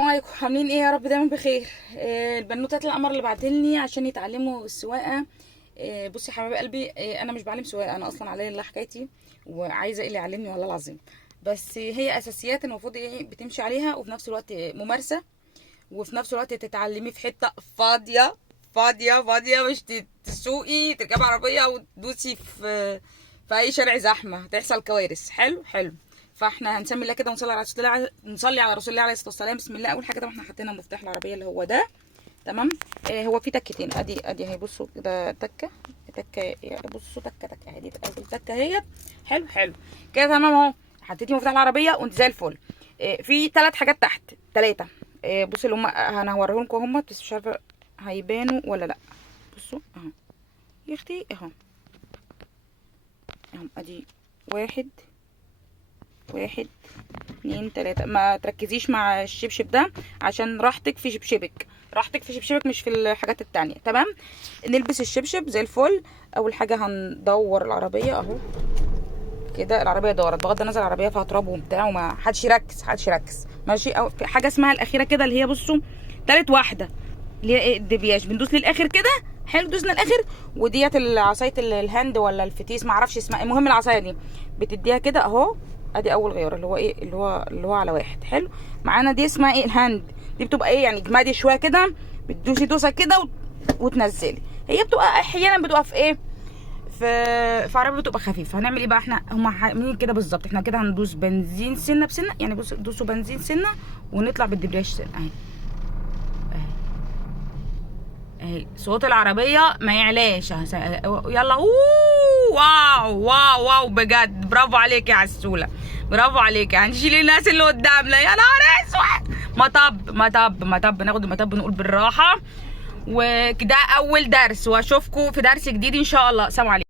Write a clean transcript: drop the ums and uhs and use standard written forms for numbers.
السلام عليكم، عاملين ايه؟ يا رب دايما بخير. البنوتات القمر اللي بعتلني عشان يتعلموا السواقه. بصي يا حبايب قلبي، انا مش بعلم سواقه، انا اصلا عليا الله حكايتي وعايزه ايه اللي يعلمني والله العظيم. بس هي اساسيات المفروض ايه بتمشي عليها، وفي نفس الوقت ممارسه، وفي نفس الوقت تتعلمي في حته فاضيه فاضيه فاضيه، مش تسوقي تركبي عربيه وتدوسي في اي شارع زحمه تحصل كوارث. حلو حلو. فاحنا هنسمي الله كده ونصلي على رسول الله، نصلي على رسول الله عليه الصلاه والسلام. بسم الله. اول حاجه طبعا احنا حطينا مفتاح العربيه اللي هو ده. تمام. هو في تكتين، ادي اهي، بصوا كده تكه تكه، بصوا تكه تكه اهي، دي اول تكه اهي. حلو حلو كده تمام اهو. حطيتي مفتاح العربيه وانت زي الفل. في 3 حاجات تحت، 3. بصوا اللي هم انا هوريهم لكم، هم بس مش عارفه هيبانوا ولا لا. بصوا اهو يا اختي اهو، اهو ادي واحد واحد 2 3. ما تركزيش مع الشبشب ده عشان راحتك في شبشبك، راحتك في شبشبك مش في الحاجات التانية. تمام. نلبس الشبشب زي الفل. اول حاجة هندور العربية اهو كده. العربية دورت، بغض النظر العربية فيها تراب وبتاع، وما حدش يركز، حدش يركز ماشي. او في حاجة اسمها الاخيرة كده، اللي هي بصوا تالت واحدة، اللي هي ايه الدبياج، بندوس للاخر كده. حلو، دوسنا الاخر. وديت العصايه الهاند ولا الفتيس، ما اعرفش اسمها. المهم العصايه دي بتديها كده اهو. ادي اول غيار اللي هو ايه، اللي هو على واحد. حلو. معانا دي اسمها ايه، الهاند. دي بتبقى ايه يعني جمادي شويه كده، بتدوسي دوسه كده وتنزلي. هي بتبقى احيانا بتبقى في ايه، في عربيه بتبقى خفيفه. هنعمل ايه بقى؟ احنا هما عاملين كده بالظبط. احنا كده هندوس بنزين سنه بسنه، يعني بصوا دوسوا بنزين سنه ونطلع بالدبرياج سنه اهي. اهي صوت العربية ما يعلاش. يلا. واو واو واو، بجد برافو عليك يا عسولة، برافو عليك. هنشيل الناس اللي قدامنا، يا نهار اسود. مطب ناخد المطب، نقول بالراحة. وكده اول درس، واشوفكم في درس جديد ان شاء الله. سلام عليكم.